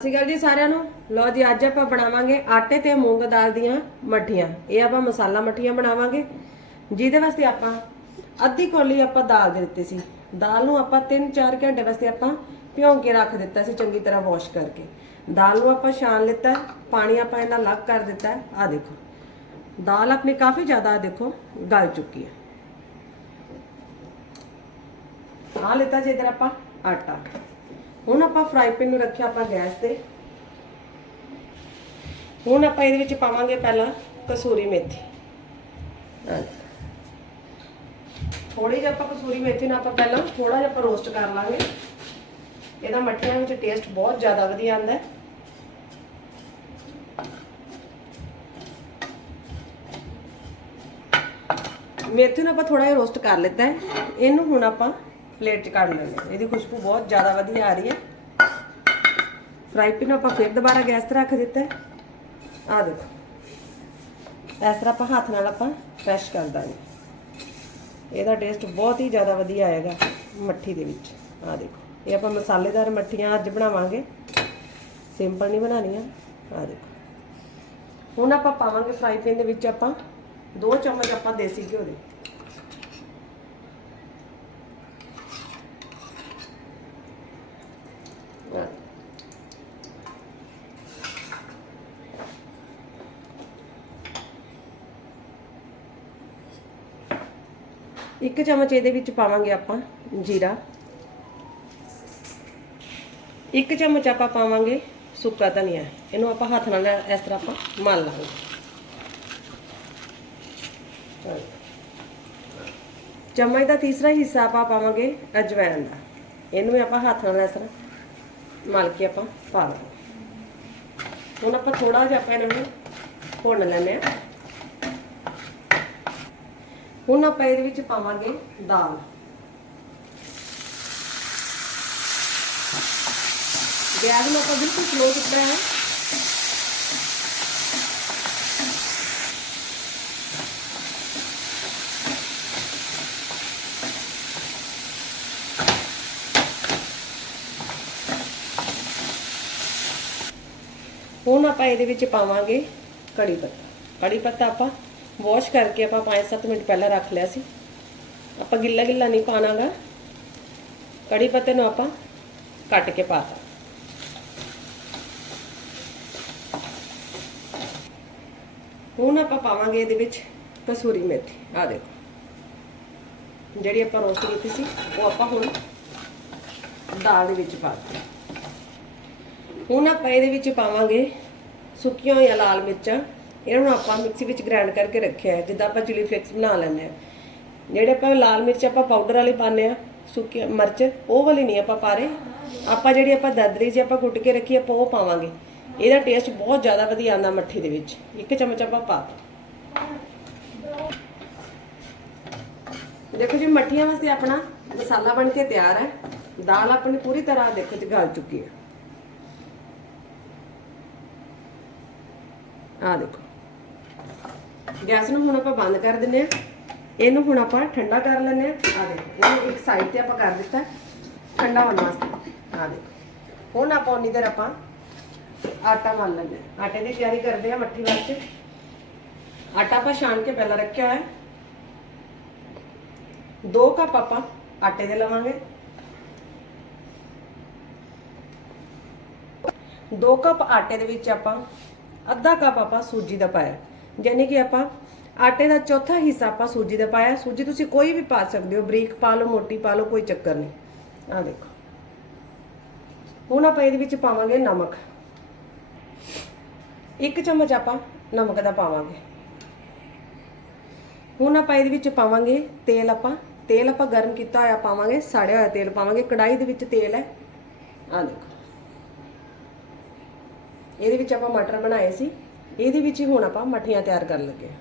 ਸਤਿ ਸ਼੍ਰੀ ਅਕਾਲ ਜੀ ਸਾਰਿਆਂ ਨੂੰ। ਲਓ ਜੀ, ਅੱਜ ਆਪਾਂ ਬਣਾਵਾਂਗੇ ਆਟੇ ਤੇ ਮੂੰਗ ਦਾਲ ਦੀਆਂ ਮੱਠੀਆਂ। ਇਹ ਆਪਾਂ ਮਸਾਲਾ ਮੱਠੀਆਂ ਬਣਾਵਾਂਗੇ, ਜਿਹਦੇ ਵਾਸਤੇ ਆਪਾਂ ਅੱਧੀ ਕੋਲੀ ਆਪਾਂ ਦਾਲ ਦੇ ਦਿੱਤੀ ਸੀ। ਦਾਲ ਨੂੰ ਆਪਾਂ 3-4 ਘੰਟੇ ਵਾਸਤੇ ਆਪਾਂ ਭਿਉਂ ਕੇ ਰੱਖ ਦਿੱਤਾ ਸੀ, ਚੰਗੀ ਤਰ੍ਹਾਂ ਵਾਸ਼ ਕਰਕੇ। ਦਾਲ ਨੂੰ ਆਪਾਂ ਛਾਣ ਲਿੱਤਾ, ਪਾਣੀ ਆਪਾਂ ਇਹਨਾਂ ਅਲੱਗ ਕਰ ਦਿੱਤਾ ਹੈ ਆ ਦੇਖੋ। ਦਾਲ ਆਪਣੀ ਕਾਫੀ ਜ਼ਿਆਦਾ ਦੇਖੋ, ਗਲ ਚੁੱਕੀ ਹੈ। ਆ ਲਿੱਤਾ ਜੀ ਇਧਰ ਆਪਾਂ ਆਟਾ। ਹੁਣ ਆਪਾਂ ਫਰਾਈ ਪੈਨ ਨੂੰ ਰੱਖਿਆ ਆਪਾਂ ਗੈਸ ਤੇ। ਹੁਣ ਆਪਾਂ ਇਹਦੇ ਵਿੱਚ ਪਾਵਾਂਗੇ ਪਹਿਲਾਂ ਕਸੂਰੀ ਮੇਥੀ। ਥੋੜੀ ਜਿਹੀ ਆਪਾਂ ਕਸੂਰੀ ਮੇਥੀ ਨੂੰ ਆਪਾਂ ਪਹਿਲਾਂ ਥੋੜਾ ਜਿਹਾ ਆਪਾਂ ਰੋਸਟ ਕਰ ਲਾਂਗੇ। ਇਹਦਾ ਮੱਠੀਆਂ ਵਿੱਚ ਟੇਸਟ ਬਹੁਤ ਜ਼ਿਆਦਾ ਵਧੀਆ ਆਉਂਦਾ ਹੈ। ਮੇਥੀ ਨੂੰ ਆਪਾਂ ਥੋੜਾ ਜਿਹਾ ਰੋਸਟ ਕਰ ਲਿੱਤਾ ਹੈ। ਇਹਨੂੰ ਹੁਣ ਆਪਾਂ ਪਲੇਟ 'ਚ ਕੱਢ ਲੈਂਦੇ ਹਾਂ। ਇਹਦੀ ਖੁਸ਼ਬੂ ਬਹੁਤ ਜ਼ਿਆਦਾ ਵਧੀਆ ਆ ਰਹੀ ਹੈ। ਫਰਾਈ ਪੈਨ ਆਪਾਂ ਫਿਰ ਦੁਬਾਰਾ ਗੈਸ ਤੇ ਰੱਖ ਦਿੱਤਾ ਹੈ। ਆ ਦੇਖੋ। ਇਸ ਤਰ੍ਹਾਂ ਆਪਾਂ ਹੱਥ ਨਾਲ ਆਪਾਂ ਫਰੈਸ਼ ਕਰ ਦਾਂਗੇ। ਇਹਦਾ ਟੇਸਟ ਬਹੁਤ ਹੀ ਜ਼ਿਆਦਾ ਵਧੀਆ ਆਏਗਾ ਮੱਠੀ ਦੇ ਵਿੱਚ। ਆ ਦੇਖੋ। ਇਹ ਆਪਾਂ ਮਸਾਲੇਦਾਰ ਮੱਠੀਆਂ ਅੱਜ ਬਣਾਵਾਂਗੇ। ਸਿੰਪਲ ਨਹੀਂ ਬਣਾਉਣੀਆਂ। ਆ ਦੇਖੋ। ਹੁਣ ਆਪਾਂ ਪਾਵਾਂਗੇ ਫਰਾਈ ਪੈਨ ਦੇ ਵਿੱਚ ਆਪਾਂ 2 ਚਮਚ ਆਪਾਂ ਦੇਸੀ ਘਿਓ ਦੇ। ਇੱਕ ਚਮਚ ਇਹਦੇ ਵਿੱਚ ਪਾਵਾਂਗੇ ਆਪਾਂ ਜੀਰਾ। ਇੱਕ ਚਮਚ ਆਪਾਂ ਪਾਵਾਂਗੇ ਸੁੱਕਾ ਧਨੀਆ। ਇਹਨੂੰ ਆਪਾਂ ਹੱਥ ਨਾਲ ਇਸ ਤਰ੍ਹਾਂ ਆਪਾਂ ਮਲ ਲਾਂਗੇ। ਚਮਚ ਦਾ ਤੀਸਰਾ ਹਿੱਸਾ ਆਪਾਂ ਪਾਵਾਂਗੇ ਅਜਵਾਇਣ ਦਾ। ਇਹਨੂੰ ਵੀ ਆਪਾਂ ਹੱਥ ਨਾਲ ਇਸ ਤਰ੍ਹਾਂ ਮਲ ਕੇ ਆਪਾਂ ਪਾ ਲਾਂਗੇ। ਹੁਣ ਆਪਾਂ ਥੋੜਾ ਜਿਹਾ ਆਪਾਂ ਇਹਨਾਂ ਨੂੰ ਭੁੰਨ ਲੈਂਦੇ ਆ ਹੁਣ ਆਪਾਂ ਇਹਦੇ ਵਿੱਚ ਪਾਵਾਂਗੇ ਦਾਲ। ਗੈਸ ਨੂੰ ਆਪਾਂ ਬਿਲਕੁਲ ਸਲੋ ਕੀਤਾ ਹੈ। ਹੁਣ ਆਪਾਂ ਇਹਦੇ ਵਿੱਚ ਪਾਵਾਂਗੇ ਕੜੀ ਪੱਤਾ। ਕੜੀ ਪੱਤਾ ਆਪਾਂ ਵਾਸ਼ ਕਰਕੇ ਆਪਾਂ 5-7 ਮਿੰਟ ਪਹਿਲਾਂ ਰੱਖ ਲਿਆ ਸੀ। ਆਪਾਂ ਗਿੱਲਾ ਗਿੱਲਾ ਨਹੀਂ ਪਾਣਾਗਾ। ਕੜੀ ਪੱਤੇ ਨੂੰ ਆਪਾਂ ਕੱਟ ਕੇ ਪਾਤਾ। ਹੁਣ ਆਪਾਂ ਪਾਵਾਂਗੇ ਇਹਦੇ ਵਿੱਚ ਕਸੂਰੀ ਮੇਥੀ। ਆ ਦੇਖੋ। ਜਿਹੜੀ ਆਪਾਂ ਰੋਸਟ ਕੀਤੀ ਸੀ, ਉਹ ਆਪਾਂ ਹੁਣ ਦਾਲ ਦੇ ਵਿੱਚ ਪਾ ਦਿੱਤੀ। ਹੁਣ ਆਪਾਂ ਇਹਦੇ ਵਿੱਚ ਪਾਵਾਂਗੇ ਸੁੱਕੀਆਂ ਹੋਈਆਂ ਲਾਲ ਮਿਰਚਾਂ। ਇਹਨਾਂ ਨੂੰ ਆਪਾਂ ਮਿਕਸੀ ਵਿੱਚ ਗ੍ਰਾਈਂਡ ਕਰਕੇ ਰੱਖਿਆ ਹੈ, ਜਿੱਦਾਂ ਆਪਾਂ ਚਿਲੀ ਫਲੇਕਸ ਬਣਾ ਲੈਂਦੇ ਆ ਜਿਹੜੇ ਆਪਾਂ ਲਾਲ ਮਿਰਚ ਆਪਾਂ ਪਾਊਡਰ ਵਾਲੀ ਪਾਉਂਦੇ ਆ ਸੁੱਕੀ ਮਿਰਚ, ਉਹ ਵਾਲੀ ਨਹੀਂ ਆਪਾਂ ਪਾ ਰਹੇ। ਆਪਾਂ ਜਿਹੜੀ ਆਪਾਂ ਦਦਰੀ ਜੀ ਆਪਾਂ ਕੁੱਟ ਕੇ ਰੱਖੀ, ਆਪਾਂ ਉਹ ਪਾਵਾਂਗੇ। ਇਹਦਾ ਟੇਸਟ ਬਹੁਤ ਜ਼ਿਆਦਾ ਵਧੀਆ ਆਉਂਦਾ ਮੱਠੀ ਦੇ ਵਿੱਚ। ਇੱਕ ਚਮਚ ਆਪਾਂ ਪਾ ਦੇਖੋ ਜੀ, ਮੱਠੀਆਂ ਵਾਸਤੇ ਆਪਣਾ ਮਸਾਲਾ ਬਣ ਕੇ ਤਿਆਰ ਹੈ। ਦਾਲ ਆਪਣੀ ਪੂਰੀ ਤਰ੍ਹਾਂ ਦੇਖੋ ਜੀ ਗਲ ਚੁੱਕੀ ਹੈ। ਆ ਦੇਖੋ। ਗੈਸ ਨੂੰ ਹੁਣ ਆਪਾਂ ਬੰਦ ਕਰ ਦਿੰਨੇ ਆ ਇਹਨੂੰ ਹੁਣ ਆਪਾਂ ਠੰਡਾ ਕਰ ਲੈਂਦੇ ਆ ਆ ਦੇਖੋ, ਇਹਨੂੰ ਇੱਕ ਸਾਈਡ ਤੇ ਆਪਾਂ ਕਰ ਦਿੱਤਾ ਠੰਡਾ ਹੋਣ ਵਾਸਤੇ। ਆ ਦੇਖੋ, ਹੁਣ ਆਪਾਂ ਉਨੀ ਦੇਰ ਆਪਾਂ ਆਟਾ ਮਲ ਲੈਂਦੇ ਆ ਆਟੇ ਦੀ ਤਿਆਰੀ ਕਰਦੇ ਆ ਮੱਠੀ ਵਾਸਤੇ। ਆਟਾ ਆਪਾਂ ਛਾਣ ਕੇ ਪਹਿਲਾਂ ਰੱਖਿਆ ਹੋਇਆ ਦੋ ਕੱਪ ਆਪਾਂ ਆਟੇ ਦੇ ਲਵਾਂਗੇ। ਦੋ ਕੱਪ ਆਟੇ ਦੇ ਵਿੱਚ ਆਪਾਂ ਅੱਧਾ ਕੱਪ ਆਪਾਂ ਸੂਜੀ ਦਾ ਪਾਇਆ। ਯਾਨੀ ਕਿ ਆਪਾਂ ਆਟੇ ਦਾ ਚੌਥਾ ਹਿੱਸਾ ਆਪਾਂ ਸੂਜੀ ਦਾ ਪਾਇਆ। ਸੂਜੀ ਤੁਸੀਂ ਕੋਈ ਵੀ ਪਾ ਸਕਦੇ ਹੋ, ਬਰੀਕ ਪਾ ਲਓ, ਮੋਟੀ ਪਾ ਲਓ, ਕੋਈ ਚੱਕਰ ਨਹੀਂ। ਆ ਦੇਖੋ। ਹੁਣ ਆਪਾਂ ਇਹਦੇ ਵਿੱਚ ਪਾਵਾਂਗੇ ਨਮਕ। ਇੱਕ ਚਮਚ ਆਪਾਂ ਨਮਕ ਦਾ ਪਾਵਾਂਗੇ। ਹੁਣ ਆਪਾਂ ਇਹਦੇ ਵਿੱਚ ਪਾਵਾਂਗੇ ਤੇਲ ਆਪਾਂ। ਤੇਲ ਆਪਾਂ ਗਰਮ ਕੀਤਾ ਹੋਇਆ ਪਾਵਾਂਗੇ, ਸਾੜਿਆ ਹੋਇਆ ਤੇਲ ਪਾਵਾਂਗੇ। ਕੜਾਈ ਦੇ ਵਿੱਚ ਤੇਲ ਹੈ। ਆ ਦੇਖੋ। ਇਹਦੇ ਵਿੱਚ ਆਪਾਂ ਮਟਰ ਬਣਾਏ ਸੀ। ਇਹਦੇ ਵਿੱਚ ਹੀ ਹੁਣ ਆਪਾਂ ਮਠੀਆਂ ਤਿਆਰ ਕਰਨ ਲੱਗੇ ਹਾਂ।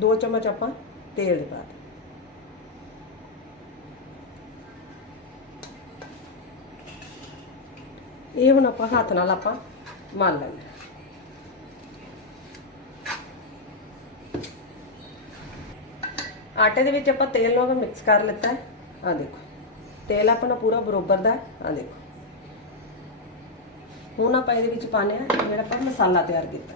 ਦੋ ਚਮਚ ਆਪਾਂ ਤੇਲ ਦੇ ਪਾ ਦਿੱਤੇ। ਇਹ ਹੁਣ ਆਪਾਂ ਹੱਥ ਨਾਲ ਆਪਾਂ ਮਲ ਲੈਣਾ ਆਟੇ ਦੇ ਵਿੱਚ ਆਪਾਂ ਤੇਲ ਨੂੰ ਮਿਕਸ ਕਰ ਲਿੱਤਾ ਹੈ ਆ ਦੇਖੋ ਤੇਲ ਆਪਣਾ ਪੂਰਾ ਬਰੋਬਰ ਦਾ ਆ ਦੇਖੋ। ਹੁਣ ਆਪਾਂ ਇਹਦੇ ਵਿੱਚ ਪਾਣੇ ਆ ਜਿਹੜਾ ਆਪਾਂ ਮਸਾਲਾ ਤਿਆਰ ਕੀਤਾ।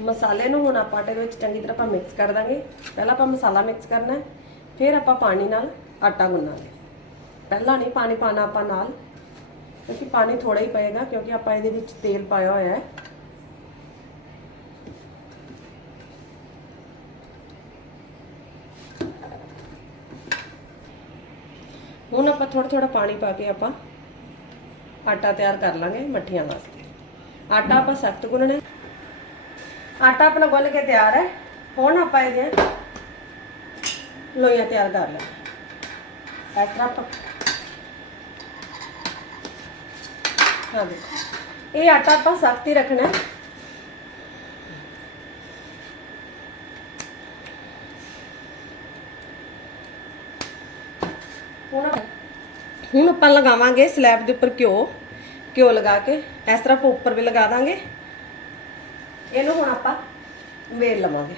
ਮਸਾਲੇ ਨੂੰ ਹੁਣ ਆਪਾਂ ਆਟੇ ਦੇ ਵਿੱਚ ਚੰਗੀ ਤਰ੍ਹਾਂ ਆਪਾਂ ਮਿਕਸ ਕਰ ਦਾਂਗੇ। ਪਹਿਲਾਂ ਆਪਾਂ ਮਸਾਲਾ ਮਿਕਸ ਕਰਨਾ ਫਿਰ ਆਪਾਂ ਪਾਣੀ ਨਾਲ ਆਟਾ ਗੁੰਨਾਂਗੇ ਪਹਿਲਾਂ ਨਹੀਂ, ਪਾਣੀ ਪਾਣਾ ਆਪਾਂ ਨਾਲ। ਕਿਉਂਕਿ ਪਾਣੀ ਥੋੜਾ ਹੀ ਪਏਗਾ ਕਿਉਂਕਿ ਆਪਾਂ ਇਹਦੇ ਵਿੱਚ ਤੇਲ ਪਾਇਆ ਹੋਇਆ ਹੈ ਹੁਣ ਆਪਾਂ ਥੋੜਾ ਥੋੜਾ ਪਾਣੀ ਪਾ ਕੇ ਆਪਾਂ ਆਟਾ ਤਿਆਰ ਕਰ ਲਾਂਗੇ ਮੱਠੀਆਂ ਵਾਸਤੇ ਆਟਾ ਆਪਾਂ ਸਖਤ ਗੁੰਨਣਾ ਹੈ ਆਟਾ ਆਪਣਾ ਗੁੰਨ ਕੇ ਤਿਆਰ ਹੈ ਹੁਣ ਆਪਾਂ ਇਹਦੇ ਲੋਈਆਂ ਤਿਆਰ ਕਰ ਲੈ ਇਸ ਤਰ੍ਹਾਂ ਆਪਾਂ ਹਾਂ ਦੇਖੋ ਇਹ ਆਟਾ ਆਪਾਂ ਸਖਤ ਹੀ ਰੱਖਣਾ ਹੁਣ ਆਪਾਂ- ਹੁਣ ਆਪਾਂ ਲਗਾਵਾਂਗੇ ਸਲੈਬ ਦੇ ਉੱਪਰ ਘਿਓ। ਘਿਓ ਲਗਾ ਕੇ ਇਸ ਤਰ੍ਹਾਂ ਆਪਾਂ ਉੱਪਰ ਵੀ ਲਗਾ ਦਾਂਗੇ। ਇਹਨੂੰ ਹੁਣ ਆਪਾਂ ਵੇਲ ਲਵਾਂਗੇ।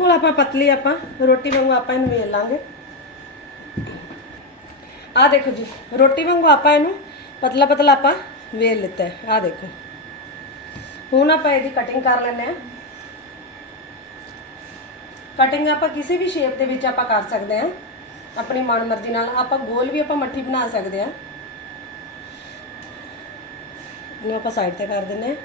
ਬਿਲਕੁਲ ਆਪਾਂ ਪਤਲੀ ਆਪਾਂ, ਰੋਟੀ ਵਾਂਗੂ ਆਪਾਂ ਇਹਨੂੰ ਵੇਲ ਲਾਂਗੇ। ਆ ਦੇਖੋ ਜੀ, ਰੋਟੀ ਵਾਂਗੂ ਆਪਾਂ ਇਹਨੂੰ ਪਤਲਾ ਪਤਲਾ ਆਪਾਂ ਵੇਲ ਲਿੱਤਾ ਹੈ। ਆ ਦੇਖੋ। ਹੁਣ ਆਪਾਂ ਇਹਦੀ ਕਟਿੰਗ ਕਰ ਲੈਂਦੇ ਆ ਕਟਿੰਗ ਆਪਾਂ ਕਿਸੇ ਵੀ ਸ਼ੇਪ ਦੇ ਵਿੱਚ ਆਪਾਂ ਕਰ ਸਕਦੇ ਆ ਆਪਣੀ ਮਨ ਮਰਜ਼ੀ ਨਾਲ ਆਪਾਂ ਗੋਲ ਵੀ ਆਪਾਂ ਮੱਠੀ ਬਣਾ ਸਕਦੇ ਆ ਇਹਨੂੰ ਆਪਾਂ ਸਾਈਡ ਤੇ ਕਰ ਦਿੰਦੇ ਆ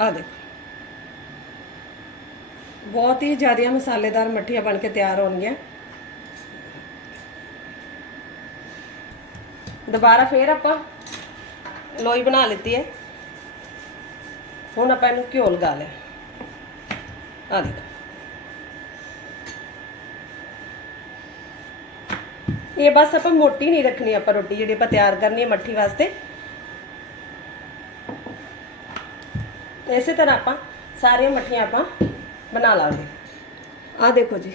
ਆ ਦੇਖੋ। ਬਹੁਤ ਹੀ ਜ਼ਿਆਦਾ ਮਸਾਲੇਦਾਰ ਮੱਠੀਆਂ ਬਣ ਕੇ ਤਿਆਰ ਹੋਣਗੀਆਂ। ਦੁਬਾਰਾ ਫੇਰ ਆਪਾਂ ਲੋਈ ਬਣਾ ਲਿੱਤੀ ਹੈ ਹੁਣ ਆਪਾਂ ਇਹਨੂੰ ਘਿਓ ਲਗਾ ਲਿਆ। ਆ ਦੇਖੋ। ਇਹ ਬਸ ਆਪਾਂ ਮੋਟੀ ਨਹੀਂ ਰੱਖਣੀ ਆਪਾਂ ਰੋਟੀ ਜਿਹੜੀ ਆਪਾਂ ਤਿਆਰ ਕਰਨੀ ਹੈ ਮੱਠੀ ਵਾਸਤੇ। ਇਸੇ ਤਰ੍ਹਾਂ ਆਪਾਂ ਸਾਰੀਆਂ ਮੱਠੀਆਂ ਆਪਾਂ ਬਣਾ ਲਾਂਗੇ। ਆਹ ਦੇਖੋ ਜੀ,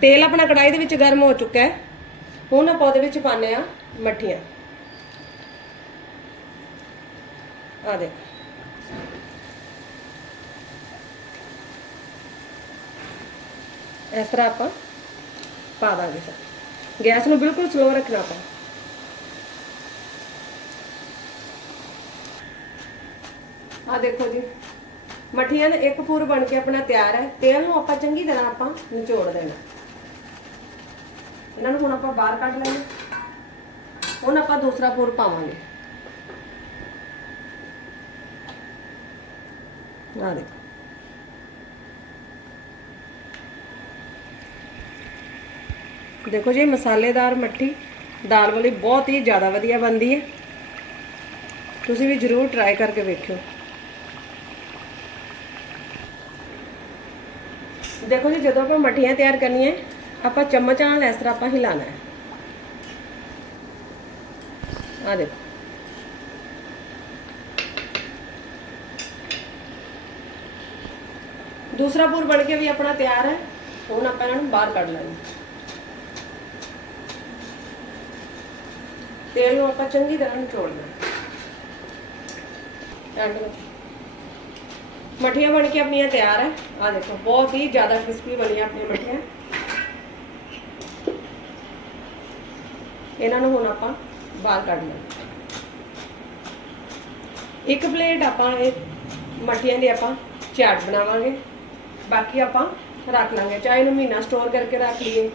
ਤੇਲ ਆਪਣਾ ਕੜਾਈ ਦੇ ਵਿੱਚ ਗਰਮ ਹੋ ਚੁੱਕਾ ਹੈ। ਹੁਣ ਆਪਾਂ ਉਹਦੇ ਵਿੱਚ ਪਾਣੇ ਆ ਮੱਠੀਆਂ। ਆ ਦੇਖੋ। ਇਸ ਤਰ੍ਹਾਂ ਆਪਾਂ ਪਾ ਦਾਂਗੇ ਸਰ ਗੈਸ ਨੂੰ ਬਿਲਕੁਲ ਸਲੋ ਰੱਖਣਾ ਆਪਾਂ। ਆ ਦੇਖੋ ਜੀ ਮੱਠੀਆਂ ਦਾ ਇੱਕ ਪੂਰ ਬਣ ਕੇ ਆਪਣਾ ਤਿਆਰ ਹੈ, ਤੇਲ ਨੂੰ ਆਪਾਂ ਚੰਗੀ ਤਰ੍ਹਾਂ ਆਪਾਂ ਨਿਚੋੜ ਦੇਣਾ। ਇਹਨਾਂ ਨੂੰ ਹੁਣ ਆਪਾਂ ਬਾਹਰ ਕੱਢ ਲੈਣਾ। ਹੁਣ ਆਪਾਂ ਦੂਸਰਾ ਪੂਰ ਪਾਵਾਂਗੇ। ਆ ਦੇਖੋ। ਦੇਖੋ ਜੀ ਮਸਾਲੇਦਾਰ ਮੱਠੀ ਦਾਲ ਵਾਲੀ ਬਹੁਤ ਹੀ ਜ਼ਿਆਦਾ ਵਧੀਆ ਬਣਦੀ ਹੈ। ਤੁਸੀਂ ਵੀ ਜ਼ਰੂਰ ਟਰਾਈ ਕਰਕੇ ਵੇਖਿਓ। ਦੇਖੋ ਜੀ, ਜਦੋਂ ਆਪਾਂ ਮੱਠੀਆਂ ਤਿਆਰ ਕਰਨੀਆਂ, ਆਪਾਂ ਚਮਚਾਂ ਨਾਲ ਇਸ ਤਰ੍ਹਾਂ ਆਪਾਂ ਹਿਲਾਣਾ ਹੈ। ਆ ਦੇਖੋ। ਦੂਸਰਾ ਪੂਰ ਬਣ ਕੇ ਵੀ ਆਪਣਾ ਤਿਆਰ ਹੈ। ਹੁਣ ਆਪਾਂ ਇਹਨਾਂ ਨੂੰ ਬਾਹਰ ਕੱਢ ਲਾਂਗੇ। ਤੇਲ ਨੂੰ ਆਪਾਂ ਚੰਗੀ ਤਰ੍ਹਾਂ ਨਿਚੋੜਨਾ ਐਂਡ ਵਿੱਚ ਮਠੀਆਂ ਬਣ ਕੇ ਆਪਣੀਆਂ ਤਿਆਰ ਹੈ। ਆ ਦੇਖੋ, ਬਹੁਤ ਹੀ ਜ਼ਿਆਦਾ ਕ੍ਰਿਸਪੀ ਬਣੀਆਂ ਆਪਣੀਆਂ ਮਠੀਆਂ। ਇਹਨਾਂ ਨੂੰ ਹੁਣ ਆਪਾਂ ਬਾਹਰ ਕੱਢ ਲਾਂਗੇ ਇੱਕ ਪਲੇਟ ਆਪਾਂ ਇਹ ਮਠੀਆਂ ਦੀ ਆਪਾਂ ਚਾਟ ਬਣਾਵਾਂਗੇ। ਬਾਕੀ ਆਪਾਂ ਰੱਖ ਲਾਂਗੇ। ਚਾਹੇ ਇਹਨੂੰ ਮਹੀਨਾ ਸਟੋਰ ਕਰਕੇ ਰੱਖ ਲਈਏ।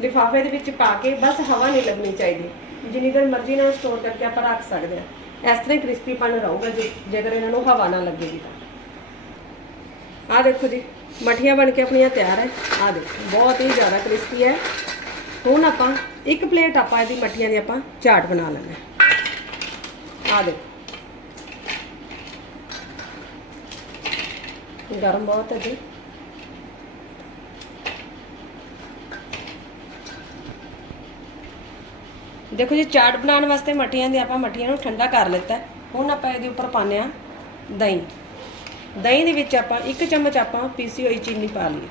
ਲਿਫਾਫੇ ਦੇ ਵਿੱਚ ਪਾ ਕੇ ਬਸ ਹਵਾ ਨਹੀਂ ਲੱਗਣੀ ਚਾਹੀਦੀ। ਜਿੰਨੀ ਦੇਰ ਮਰਜ਼ੀ ਨਾਲ ਸਟੋਰ ਕਰਕੇ ਆਪਾਂ ਰੱਖ ਸਕਦੇ ਹਾਂ। ਇਸ ਤਰ੍ਹਾਂ ਹੀ ਕ੍ਰਿਸਪੀਪਨ ਰਹੂਗਾ ਜੇ ਜੇਕਰ ਇਹਨਾਂ ਨੂੰ ਹਵਾ ਨਾ ਲੱਗੇਗੀ ਤਾਂ। ਆ ਦੇਖੋ ਜੀ, ਮਠੀਆਂ ਬਣ ਕੇ ਆਪਣੀਆਂ ਤਿਆਰ ਹੈ ਆ ਦੇਖੋ, ਬਹੁਤ ਹੀ ਜ਼ਿਆਦਾ ਕ੍ਰਿਸਪੀ ਹੈ ਹੁਣ ਆਪਾਂ ਇੱਕ ਪਲੇਟ ਆਪਾਂ ਇਹਦੀ ਮਠੀਆਂ ਦੀ ਆਪਾਂ ਚਾਟ ਬਣਾ ਲੈਣਾ ਆ। ਦੇ ਗਰਮ ਬਹੁਤ ਹੈ ਜੀ। ਦੇਖੋ ਜੀ, ਚਾਟ ਬਣਾਉਣ ਵਾਸਤੇ ਮਠੀਆਂ ਦੀ ਆਪਾਂ ਮਠੀਆਂ ਨੂੰ ਠੰਡਾ ਕਰ ਲਿੱਤਾ। ਹੁਣ ਆਪਾਂ ਇਹਦੇ ਉੱਪਰ ਪਾਉਂਦੇ ਆ ਦਹੀਂ। ਦਹੀਂ ਦੇ ਵਿੱਚ ਆਪਾਂ ਇੱਕ ਚਮਚ ਆਪਾਂ ਪੀਸੀ ਹੋਈ ਚੀਨੀ ਪਾ ਲਈਏ।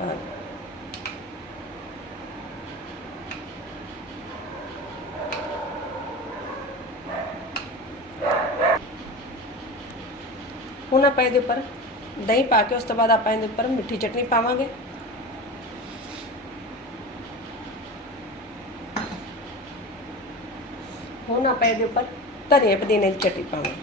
ਹਾਂ। ਹੁਣ ਆਪਾਂ ਇਹਦੇ ਉੱਪਰ ਦਹੀਂ ਪਾ ਕੇ ਉਸ ਤੋਂ ਬਾਅਦ ਆਪਾਂ ਇਹਦੇ ਉੱਪਰ ਮਿੱਠੀ ਚਟਨੀ ਪਾਵਾਂਗੇ। ਹੁਣ ਆਪਾਂ ਇਹਦੇ ਉੱਪਰ ਧਨੀਆ ਪੁਦੀਨੇ ਦੀ ਚਟਨੀ ਪਾਵਾਂਗੇ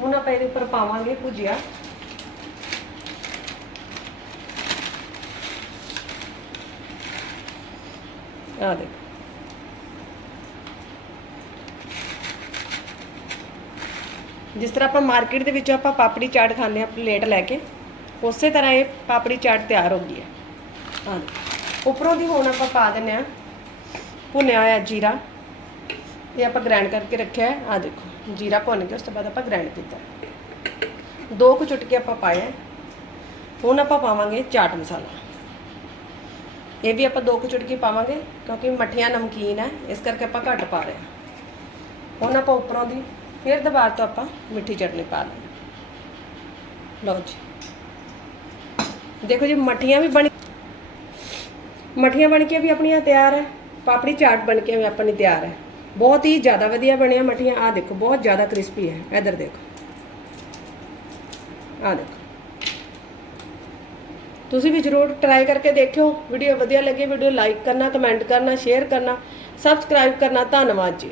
ਹੁਣ ਆਪਾਂ ਇਹਦੇ ਉੱਪਰ ਪਾਵਾਂਗੇ ਭੁਜੀਆ। ਆ ਦੇਖੋ। ਜਿਸ ਤਰ੍ਹਾਂ ਆਪਾਂ ਮਾਰਕੀਟ ਦੇ ਵਿੱਚੋਂ ਆਪਾਂ ਪਾਪੜੀ ਚਾਟ ਖਾਂਦੇ ਆ ਪਲੇਟ ਲੈ ਕੇ, ਉਸੇ ਤਰ੍ਹਾਂ ਇਹ ਪਾਪੜੀ ਚਾਟ ਤਿਆਰ ਹੋ। ਗਈ ਹੈ ਹਾਂ ਉੱਪਰੋਂ ਦੀ ਹੁਣ ਆਪਾਂ ਪਾ ਦਿੰਨੇ ਆ ਭੁੰਨਿਆ ਹੋਇਆ ਜੀਰਾ। ਇਹ ਆਪਾਂ ਗ੍ਰਾਈਂਡ ਕਰਕੇ ਰੱਖਿਆ ਹੈ ਆ ਦੇਖੋ ਜੀਰਾ ਭੁੰਨ ਕੇ ਉਸ ਤੋਂ ਬਾਅਦ ਆਪਾਂ ਗ੍ਰਾਈਂਡ ਕੀਤਾ ਦੋ ਕੁ ਚੁਟਕੀ ਆਪਾਂ ਪਾਇਆ ਹੁਣ ਆਪਾਂ ਪਾਵਾਂਗੇ ਚਾਟ ਮਸਾਲਾ ਇਹ ਵੀ ਆਪਾਂ ਦੋ ਕੁ ਚੁਟਕੀ ਪਾਵਾਂਗੇ ਕਿਉਂਕਿ ਮਠੀਆਂ ਨਮਕੀਨ ਹੈ ਇਸ ਕਰਕੇ ਆਪਾਂ ਘੱਟ ਪਾ ਰਹੇ ਹਾਂ ਹੁਣ ਆਪਾਂ ਉੱਪਰੋਂ ਦੀ ਫਿਰ ਦੁਬਾਰਾ ਤੋਂ ਆਪਾਂ ਮਿੱਠੀ ਚਟਨੀ ਪਾ ਲੈਣੀ ਲਓ ਜੀ ਦੇਖੋ ਜੀ ਮਠੀਆਂ ਵੀ ਬਣ ਮਠੀਆਂ ਬਣ ਕੇ ਵੀ ਆਪਣੀਆਂ ਤਿਆਰ ਹੈ ਪਾਪੜੀ ਚਾਟ ਬਣ ਕੇ ਵੀ ਆਪਣੀ ਤਿਆਰ ਹੈ ਬਹੁਤ ਹੀ ਜ਼ਿਆਦਾ ਵਧੀਆ ਬਣਿਆ ਮਠੀਆਂ। ਆ ਦੇਖੋ, ਬਹੁਤ ਜ਼ਿਆਦਾ ਕ੍ਰਿਸਪੀ ਹੈ। ਇਧਰ ਦੇਖੋ। ਆ ਦੇਖੋ। ਤੁਸੀਂ ਵੀ ਜਰੂਰ ਟਰਾਈ ਕਰਕੇ ਦੇਖਿਓ। ਵੀਡੀਓ ਵਧੀਆ ਲੱਗੇ ਵੀਡੀਓ ਲਾਈਕ ਕਰਨਾ ਕਮੈਂਟ ਕਰਨਾ ਸ਼ੇਅਰ ਕਰਨਾ ਸਬਸਕ੍ਰਾਈਬ ਕਰਨਾ। ਧੰਨਵਾਦ ਜੀ।